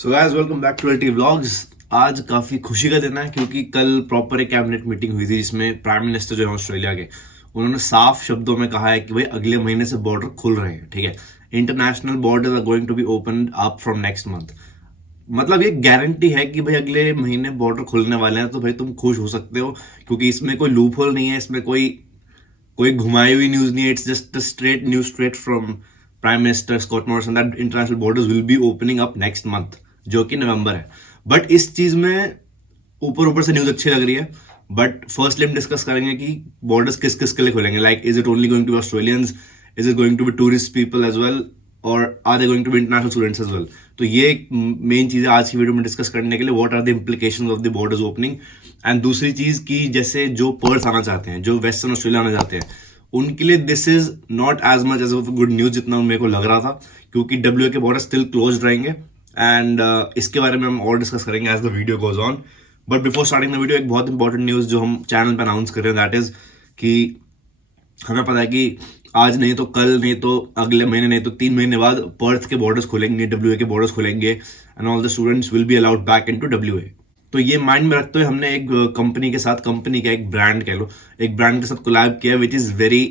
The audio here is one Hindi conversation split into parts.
So guys welcome back to LT vlogs. आज काफी खुशी का दिन है क्योंकि कल प्रॉपर एक कैबिनेट मीटिंग हुई थी जिसमें प्राइम मिनिस्टर जो है ऑस्ट्रेलिया के, उन्होंने साफ शब्दों में कहा है कि भाई अगले महीने से बॉर्डर खुल रहे हैं। ठीक है, international borders are going to be open up from next month. मतलब ये गारंटी है कि भाई अगले महीने बॉर्डर खुलने वाले हैं, तो भाई तुम खुश हो सकते हो क्योंकि इसमें कोई लूप होल नहीं है, इसमें कोई कोई घुमाई हुई न्यूज नहीं है। It's just a straight news straight from prime minister Scott Morrison that international borders will be opening up next month, जो कि नवंबर है। बट इस चीज में ऊपर ऊपर से न्यूज अच्छी लग रही है, बट फर्स्टली हम डिस्कस करेंगे कि बॉर्डर्स किस किस के लिए खुलेंगे। Like is it only going to be Australians, is it going to be tourist people as well, और are they going to be international students as well. तो ये मेन चीज है आज की वीडियो में डिस्कस करने के लिए, what are the implications of the borders opening. And दूसरी चीज की जैसे जो पर्थ आना चाहते हैं, जो वेस्टर्न ऑस्ट्रेलिया आना चाहते हैं, उनके लिए this is not as much as good news जितना मेरे को लग रहा था, क्योंकि डब्ल्यू के बॉर्डर स्टिल क्लोज रहेंगे। एंड इसके बारे में हम और डिस्कस करेंगे as the video goes on. But before starting the video, एक बहुत इंपॉर्टेंट न्यूज जो हम चैनल पर अनाउंस कर रहे हैं, दैट इज कि हमें पता है कि आज नहीं तो कल, नहीं तो अगले महीने, नहीं तो 3 महीने बाद पर्थ के बॉर्डर्स खुलेंगे, डब्ल्यू के बॉर्डर्स खुलेंगे and all the students will be allowed back into W. तो ये माइंड में रखते हुए हमने एक कंपनी के साथ, कंपनी का एक ब्रांड कह लो, एक ब्रांड के साथ कोलैब किया which is very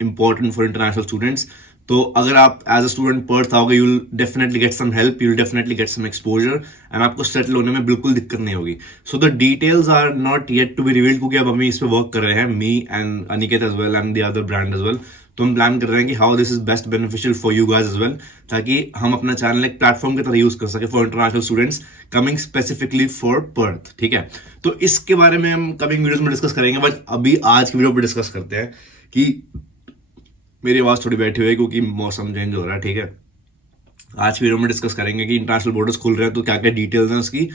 important for international students. तो अगर आप एज अ स्टूडेंट पर्थ आओगे, you will definitely get some help, you will definitely get some exposure and आपको सेटल होने में बिल्कुल दिक्कत नहीं होगी। So the details are not yet to be revealed, क्योंकि अब हम इस पे वर्क कर रहे हैं, me and Aniket as well and the other brand as well. तो हम प्लान कर रहे हैं कि how this is best beneficial for you guys as well, ताकि हम अपना चैनल एक प्लेटफॉर्म की तरह यूज कर सके for international students coming specifically for Perth. ठीक है, तो इसके बारे में हम कमिंग वीडियोस में डिस्कस करेंगे, बट अभी आज की वीडियो पर डिस्कस करते हैं कि मेरी आवाज थोड़ी बैठी हुई है क्योंकि मौसम चेंज हो रहा है। ठीक है, आज की वीडियो में डिस्कस करेंगे कि इंटरनेशनल बॉर्डर्स खुल रहे हैं तो क्या क्या डिटेल्स हैं उसकी,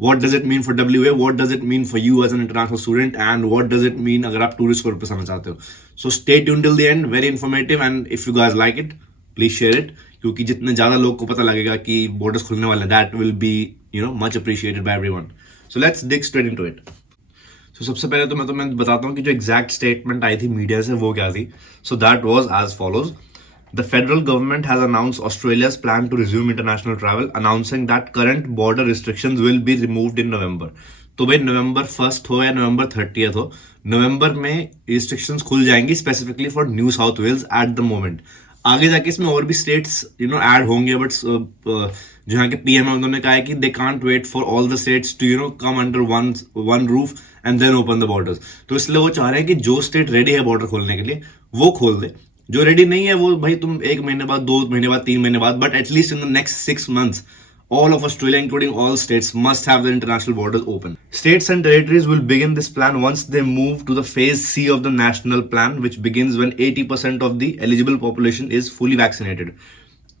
what does it mean for WA, what does it mean for you as an international student, and what does it mean अगर आप टूरिस्ट पर्पस आना चाहते हो। So stay tuned till the end, very informative, and if you guys like it please share it, क्योंकि जितने ज्यादा लोग को पता लगेगा कि बॉर्डर्स खुलने वाले हैं, that will be much appreciated by everyone. So let's dig straight into it. तो सबसे पहले तो मैं तुम्हें बताता हूँ कि जो एग्जैक्ट स्टेटमेंट आई थी मीडिया से वो क्या थी। So that was as follows: The federal government has announced Australia's plan to resume international travel, announcing that current border restrictions will be removed in November. तो भाई नवंबर 1 हो या नवंबर 30 हो, नवंबर में रिस्ट्रिक्शंस खुल जाएंगी specifically for New South Wales at the moment. आगे जाके इसमें और भी स्टेट्स ऐड होंगे, बट जो यहाँ के पीएम है उन्होंने कहा है कि they can't wait for all the states to come under one roof and then open the borders. तो इसलिए वो चाह रहे हैं कि जो स्टेट रेडी है बॉर्डर खोलने के लिए वो खोल दे, जो रेडी नहीं है वो भाई तुम 1 महीने बाद, 2 महीने बाद, 3 महीने बाद, but at least in the next 6 months all of Australia, including all states, must have their international borders open. States and territories will begin this plan once they move to the phase C of the national plan, which begins when 80% of the eligible population is fully vaccinated.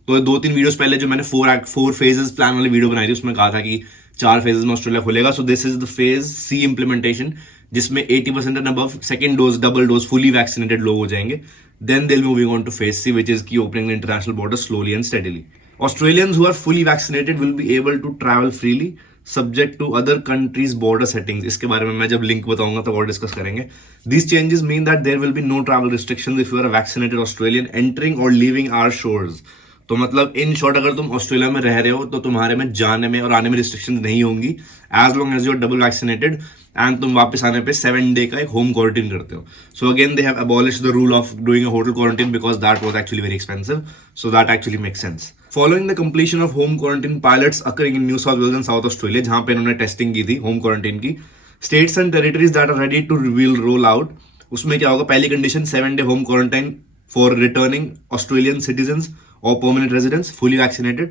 तो 2-3 वीडियोस पहले जो मैंने 4 phases प्लान वाली वीडियो बनाई थी उसमें कहा था कि 4 phases में ऑस्ट्रेलिया खुलेगा। So this is the phase C implementation, जिसमें 80% and above second dose, double dose, fully vaccinated लोग हो जाएंगे। Then they'll be moving on to phase C, which is key opening the international borders slowly and steadily. Australians who are fully vaccinated will be able to travel freely, subject to other countries' border settings. इसके बारे में मैं जब लिंक बताऊंगा तो और डिस्कस करेंगे। These changes mean that there will be no travel restrictions if you are a vaccinated Australian entering or leaving our shores. तो मतलब इन शॉर्ट अगर तुम ऑस्ट्रेलिया में रह रहे हो तो तुम्हारे में जाने में और आने में रिस्ट्रिक्शन नहीं होंगी, as long as you are double vaccinated and तुम वापस आने पे 7 डे का एक होम क्वारंटीन करते हो। So again they have abolished the rule of doing a hotel quarantine because that was actually very expensive, so that actually makes sense. Following the completion of home quarantine pilots occurring in New South Wales and South Australia, जहां पे इन्होंने टेस्टिंग की थी होम क्वारंटीन की, states and territories that are ready to will roll out. उसमें क्या होगा, पहली condition 7 day home quarantine for returning Australian citizens or permanent residents fully vaccinated,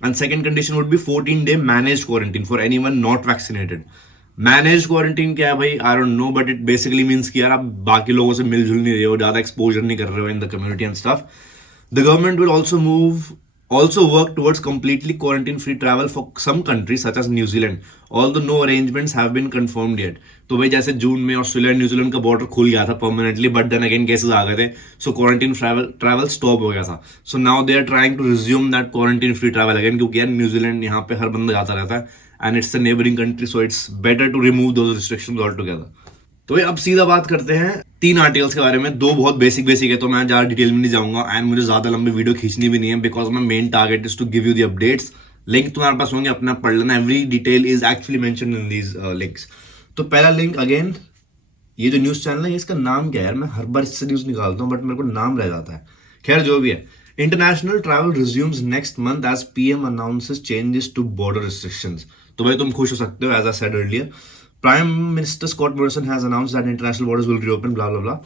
and second condition would be 14-day managed quarantine for anyone not vaccinated. Managed quarantine क्या है भाई, I don't know, but it basically means कि यार आप बाकी लोगों से मिलजुल नहीं रहे हो, ज़्यादा एक्सपोजर नहीं कर रहे हो in the community and stuff. The government will also work towards completely quarantine-free travel for some countries such as New Zealand, although no arrangements have been confirmed yet. तो भाई जैसे जून में ऑस्ट्रेलिया और न्यूजीलैंड का बॉर्डर खुल गया था permanently, but then again cases आ गए थे, सो क्वारंटीन ट्रैवल स्टॉप हो गया था। So now they are trying to resume that quarantine free travel again, क्योंकि यार न्यूजीलैंड यहाँ पे हर बंदा जाता रहता है and it's a neighbouring country, so it's better to remove those restrictions altogether. तो अब सीधा बात करते हैं 3 आर्टिकल्स के बारे में। 2 बहुत बेसिक है, तो मैं ज़्यादा डिटेल में नहीं जाऊंगा एंड मुझे ज़्यादा लंबी वीडियो खींचनी भी नहीं है because my main target is to give you the updates link तुम्हारे पास होंगे, अपना पढ़ लेना, every detail is actually mention in these links. तो पहला लिंक अगेन, ये जो न्यूज चैनल है इसका नाम क्या है यार, मैं हर बार इससे न्यूज निकालता हूँ बट मेरे को नाम रह जाता है। खैर जो भी है, international travel resumes next month as PM announces changes to border restrictions. तो भाई तुम खुश हो सकते हो, as I said earlier, prime minister Scott Morrison has announced that international borders will reopen, blah blah blah.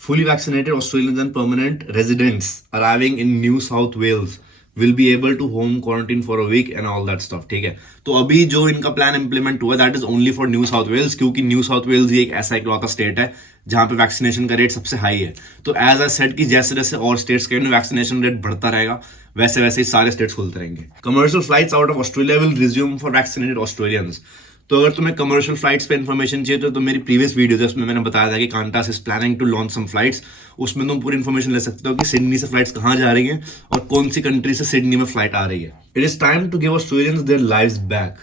Fully vaccinated Australians and permanent residents arriving in New South Wales will be able to home quarantine for a week and all that stuff, ठीक है। तो अभी जो इनका प्लान इंप्लीमेंट हुआ that is only for New South Wales, क्योंकि न्यू साउथ वेल्स ही एक ऐसा इकलौता स्टेट है जहां पे वैक्सीनेशन का रेट सबसे हाई है। तो एज आई सेड कि जैसे जैसे और स्टेट्स का वैक्सीनेशन रेट बढ़ता रहेगा वैसे वैसे ही सारे स्टेट्स खुलते रहेंगे। Commercial flights out of Australia will resume for vaccinated Australians. तो अगर तुम्हें कमर्शियल फ्लाइट्स पे इन्फॉर्मेशन चाहिए तो मेरी प्रीवियस वीडियो है उसमें मैंने बताया था कि Qantas is planning to launch some flights, उसमें तुम पूरी इन्फॉर्मेशन ले सकते हो कि सिडनी से फ्लाइट्स कहाँ जा रही हैं और कौन सी कंट्री से सिडनी में फ्लाइट आ रही है। It is time to give Australians their lives back.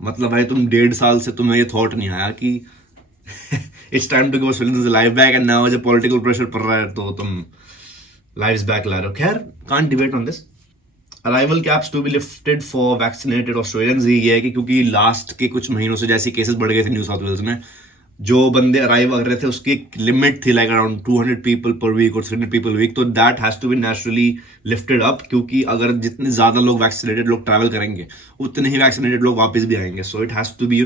मतलब भाई तुम 1.5 साल से तुम्हें ये थॉट नहीं आया कि it's time to give Australians live back, and now जब पॉलिटिकल प्रेशर पड़ रहा है तो तुम लाइव्स बैक ला रहे हो। खैर can't debate on this. Arrival caps to be lifted for vaccinated Australians, ये है कि क्योंकि लास्ट के कुछ महीनों से जैसे केसेस बढ़ गए थे न्यू साउथ वेल्स में, जो बंदे अराइव कर रहे थे उसकी एक लिमिट थी like around 200 people per week और 300 पीपल वीक, तो that has to be naturally lifted up, क्योंकि अगर जितने ज्यादा लोग वैक्सीनेटेड लोग ट्रैवल करेंगे उतने ही वैक्सीनेटेड लोग वापस भी आएंगे। So it has to be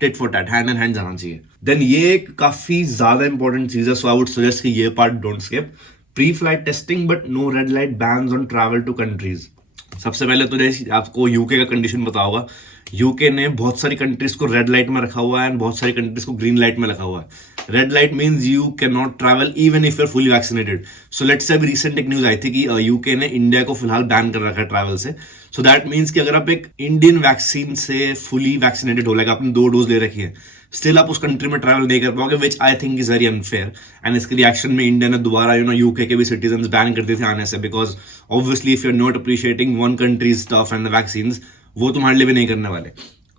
tit for tat, hand in hand जाना चाहिए। देन ये एक काफी ज्यादा इंपॉर्टेंट चीज है, सो आई वुड सजेस्ट कि ये part don't skip. Pre flight testing but no red light bans on travel to countries. सबसे पहले तो आपको यूके का कंडीशन पता होगा, यूके ने बहुत सारी कंट्रीज को रेड लाइट में रखा हुआ है एंड बहुत सारी कंट्रीज को ग्रीन लाइट में रखा हुआ है। Red light means you can not travel even if you are fully vaccinated. So let's say अभी रिसेंट एक न्यूज आई थी कि यूके ने इंडिया को फिलहाल बैन कर रखा है ट्रैवल से। सो दैट मीन्स कि अगर आप एक इंडियन वैक्सीन से फुली वैक्सीनेटेड हो, लाइक आपने 2 डोज ले रखी है, स्टिल आप उस कंट्री में ट्रैवल नहीं कर पाओगे, which I think is very unfair. And इसके रिएक्शन में इंडिया ने दोबारा यूके के भी सिटीजन बैन कर दिए थे आने से, because obviously if you are not appreciating one country's stuff and the vaccines, वो तुम्हारे लिए भी नहीं करने वाले।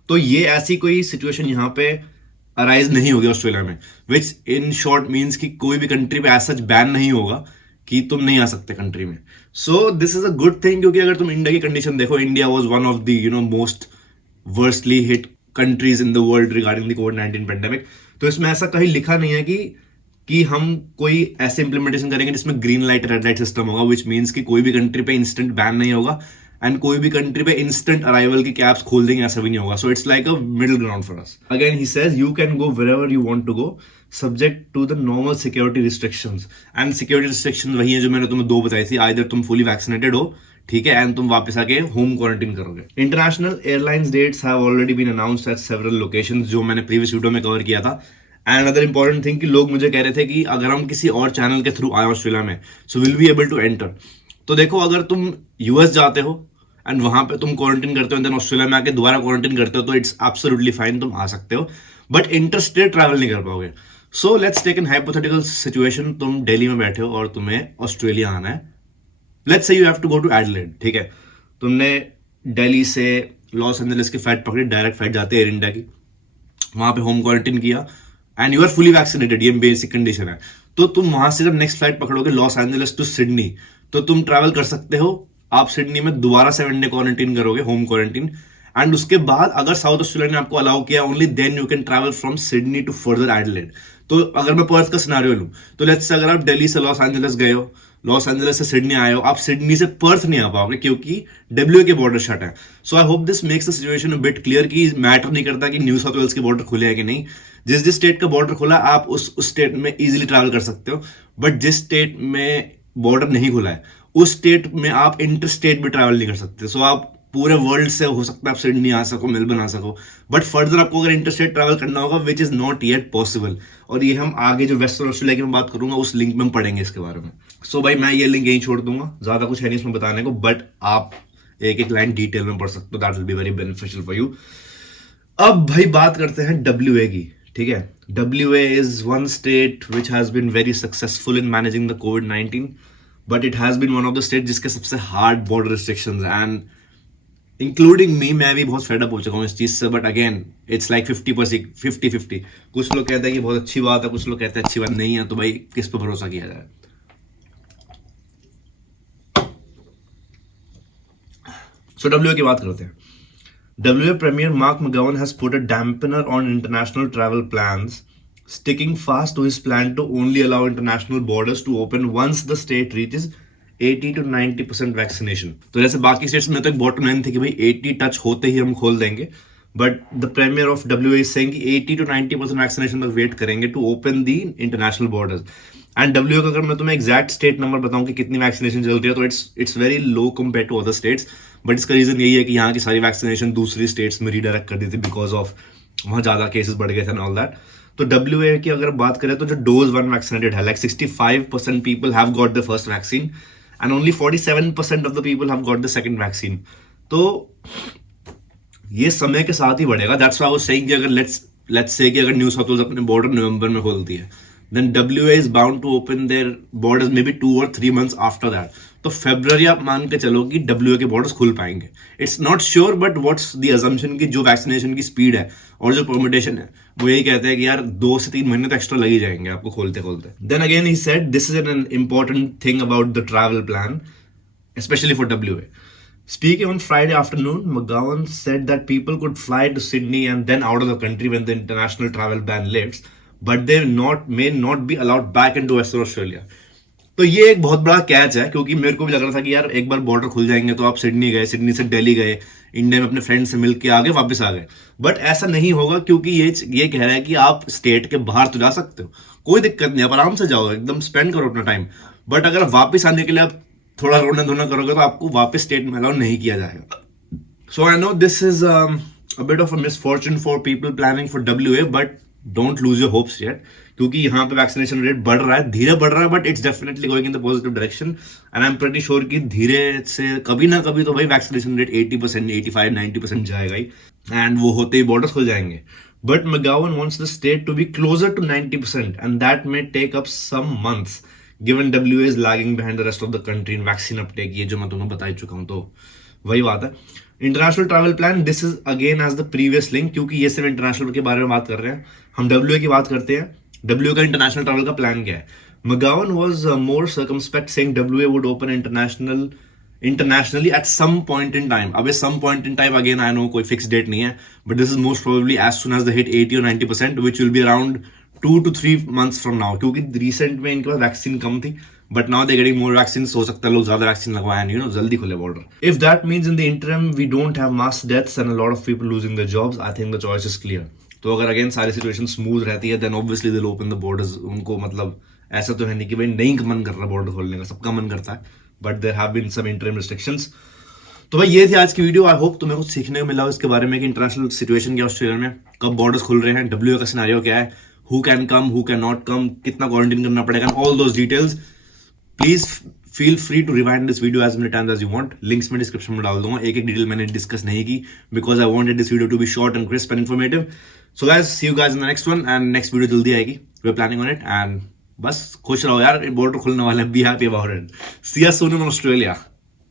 तो ये ऐसी कोई सिचुएशन यहाँ पे अराइज नहीं होगी ऑस्ट्रेलिया में, विच इन शॉर्ट मीन्स कि कोई भी कंट्री पे ऐसा बैन नहीं होगा कि तुम नहीं आ सकते कंट्री में। सो this is a good thing, क्योंकि अगर तुम इंडिया की कंडीशन देखो, India was one of the most वर्स्टली hit countries in the world regarding the covid pandemic. तो इसमें ऐसा कहीं लिखा नहीं है कि हम कोई ऐसे इंप्लीमेंटेशन करेंगे जिसमें green light red light system होगा, विच मीन्स कि कोई भी कंट्री पे इंस्टेंट बैन नहीं होगा एंड कोई भी कंट्री पे इंस्टेंट अराइवल की कैप्स खोल देंगे, ऐसा भी नहीं होगा। So it's like a middle ground for us. Again he says you can go wherever you want to go subject to the normal security restrictions. And security restriction वही है जो मैंने तुम्हें 2 बताई थी, आइदर तुम फुली वैक्सीनेटेड हो, ठीक है, एंड तुम वापस आके होम क्वारंटीन करोगे। International airlines dates have already been announced at several locations, जो मैंने प्रीवियस वीडियो में कवर किया था। एंड अदर इंपॉर्टेंट थिंग कि लोग मुझे कह रहे थे कि अगर हम किसी और चैनल के थ्रू आए ऑस्ट्रेलिया में, so will be able to enter. तो देखो, अगर तुम यूएस जाते हो एंड वहां पे तुम क्वारंटीन करते हो, देन ऑस्ट्रेलिया में आके दोबारा क्वारंटीन करते हो, तो इट्स एब्सोल्युटली फाइन, तुम आ सकते हो, बट इंटरस्टेट ट्रैवल नहीं कर पाओगे। So let's take an hypothetical situation, तुम दिल्ली में बैठे हो और तुम्हें ऑस्ट्रेलिया आना है। Let's say you have to go to Adelaide, ठीक है, तुमने दिल्ली से लॉस एंजलिस की फ्लाइट पकड़ी, डायरेक्ट फ्लाइट जाती है एयर इंडिया की, वहां पे होम क्वारंटीन किया and you are fully vaccinated, ये बेसिक कंडीशन है। तो तुम वहां से जब नेक्स्ट फ्लाइट पकड़ोगे लॉस एंजलिस टू सिडनी, तो तुम ट्रैवल कर सकते हो। आप सिडनी में दोबारा 7 डे क्वारंटीन करोगे, होम क्वारंटीन, एंड उसके बाद अगर साउथ ऑस्ट्रेलिया ने आपको अलाउ किया, only then you can travel from Sydney to further Adelaide. तो अगर मैं पर्थ का सिनेरियो लूं, तो लेट्स से अगर आप दिल्ली से लॉस एंजलिस गए हो, लॉस एंजलिस से सिडनी आए हो, आप सिडनी से पर्थ नहीं आ पाओगे क्योंकि डब्ल्यू के बॉर्डर शट है। So I hope this makes the situation a bit clear कि मैटर नहीं करता कि न्यू साउथ वेल्स के बॉर्डर खुले हैं कि नहीं, जिस स्टेट का बॉर्डर खुला आप उस स्टेट में इजीली ट्रैवल कर सकते हो, बट जिस स्टेट में बॉर्डर नहीं खुला है उस स्टेट में आप इंटर स्टेट भी ट्रैवल नहीं कर सकते। सो आप पूरे वर्ल्ड से हो सकता है आप सिडनी आ सको, मेलबर्न आ सको, बट फर्दर आपको अगर इंटरस्टेट ट्रैवल करना होगा which is not yet possible. और ये हम आगे जो वेस्टर्न ऑस्ट्रेलिया की मैं बात करूंगा उस लिंक में हम पढ़ेंगे इसके बारे में। सो भाई मैं ये लिंक यहीं छोड़ दूंगा, ज्यादा कुछ है नहीं इसमें बताने को, बट आप एक एक लाइन डिटेल में पढ़ सकते हो, that will be very beneficial for you. अब भाई बात करते हैं WA की, ठीक है। WA is one state which has been very successful in managing the कोविड-19, but it has been one of the state जिसके सबसे hard border restrictions, and including me, मैं भी बहुत फेडअप हो चुका हूँ इस चीज से। But again it's like 50-50। कुछ लोग कहते हैं कि बहुत अच्छी बात है, कुछ लोग कहते हैं अच्छी बात नहीं है, तो भाई किस पे भरोसा किया जाए। सो डब्ल्यूए की बात करते हैं. WA Premier Mark McGowan has put a dampener on international travel plans, sticking fast to his plan to only allow international borders to open once the state reaches 80 to 90% vaccination. तो जैसे बाकी स्टेट्स में तो एक बॉटम लाइन थी कि भाई 80 टच होते ही हम खोल देंगे, but the premier of WA is saying कि 80 to 90% वैक्सीनेशन तक वेट करेंगे to open the international borders. And WA का अगर मैं तुम्हें एग्जैक्ट स्टेट नंबर बताऊं कि कितनी वैक्सीनेशन चल रही है, तो it's very low compare to other states. But इसका रीजन यही है कि यहाँ की सारी वैक्सीनेशन दूसरी स्टेट्स में रीडायरेक्ट कर दी थी बिकॉज ऑफ वहाँ ज़्यादा केसेस बढ़ गए थे एंड ऑल दैट. तो WA की अगर बात करें तो जो डोज 1 वैक्सीनेटेड है, like 65% people have got the first vaccine and only 47% of the people have got the second vaccine. तो ये समय के साथ ही बढ़ेगा. That's why I was saying कि अगर लेट्स से कि अगर न्यू साउथ वेल्स अपने बॉर्डर नवंबर में खोलती है, then WA is bound to open their borders maybe 2 or 3 months after that. तो फरवरी आप मान के चलो कि WA के बॉर्डर्स खुल पाएंगे. It's not sure, but what's the assumption की जो वैक्सीनेशन की स्पीड है और जो परमिटेशन है वो यही कहते हैं कि यार 2 से 3 महीने तो एक्स्ट्रा लग ही जाएंगे आपको खोलते खोलते. Then again he said this is an important thing about the travel plan, especially for WA. Speaking on Friday afternoon, McGowan said that people could fly to Sydney and then out of the country when the international travel ban lifts, but they may not be allowed back into Western Australia. तो ये एक बहुत बड़ा कैच है, क्योंकि मेरे को भी लग रहा था कि यार एक बार बॉर्डर खुल जाएंगे तो आप सिडनी गए, सिडनी से दिल्ली गए, इंडिया में अपने फ्रेंड से मिल के आगे वापस आ गए. बट ऐसा नहीं होगा, क्योंकि ये कह रहा है कि आप स्टेट के बाहर तो जा सकते हो, कोई दिक्कत नहीं, आप आराम से जाओ, एकदम स्पेंड करो अपना टाइम. बट अगर वापस आने के लिए आप थोड़ा रोना धोना करोगे तो आपको वापस स्टेट में अलाउ नहीं किया जाएगा. So I know this is a bit of a misfortune for people planning for WA, but don't lose your hopes yet, क्योंकि यहाँ पे वैक्सीनेशन रेट बढ़ रहा है, धीरे बढ़ रहा है, but it's definitely going in the positive direction. And I am pretty sure कि धीरे से कभी ना कभी तो भाई वैक्सीनेशन रेट 80%, 85, 90% जाएगा ही, एंड वो होते ही बॉर्डर्स खुल जाएंगे. But McGowan wants the state to be closer to 90%, and that may take up some months, given WA is lagging behind the rest of the country in vaccine uptake. ये जो मैं तुम्हें बता ही चुका हूँ, तो वही बात है. International travel plan, this is again as the previous link, क्योंकि ये सिर्फ इंटरनेशनल के बारे में बात कर रहे हैं, हम WA की बात करते हैं. WA का इंटरनेशनल ट्रैवल का प्लान क्या है? McGowan was more circumspect, saying WA would open internationally at some point in time. अब some point in time, again I know कोई fixed date नहीं है, but this is most probably as soon as they hit 80 or 90%, which will be around 2 to 3 months from now, क्योंकि रिसेंट में इनके पास वैक्सीन कम थी, but now they getting more vaccine. हो सकता है लोग ज्यादा वैक्सीन लगवाएं, जल्दी खुले border. If that means in the interim we don't have mass deaths and a lot of people losing their jobs, I think the choice is clear. तो अगर अगेन सारी सिचुएशन स्मूथ रहती है, then obviously they will open the borders. उनको मतलब ऐसा तो है नहीं कि भाई नहीं मन कर रहा बॉर्डर खोलने का, सबका मन करता है, but there have been some interim restrictions. तो भाई ये थी आज की वीडियो. आई होप तुम्हें कुछ सीखने को मिला हो इसके बारे में कि इंटरनेशनल सिचुएशन क्या ऑस्ट्रेलिया में, कब बॉर्डर्स खुल रहे हैं, WA का सिनेरियो क्या है, who can come, who can not come, कितना क्वारंटाइन करना पड़ेगा, all those details. Please feel free to rewind this video as many times as you want. Links में डिस्क्रिप्शन में डाल दूंगा. एक डिटेल मैंने डिस्कस नहीं की because I wanted this video to be short and crisp and informative. So guys, see you guys in the next one, and next video जल्दी आएगी. We're planning on it, and बस खुश रहो यार, बॉर्डर खुलने वाले हैं. Be happy about it. See you soon in Australia.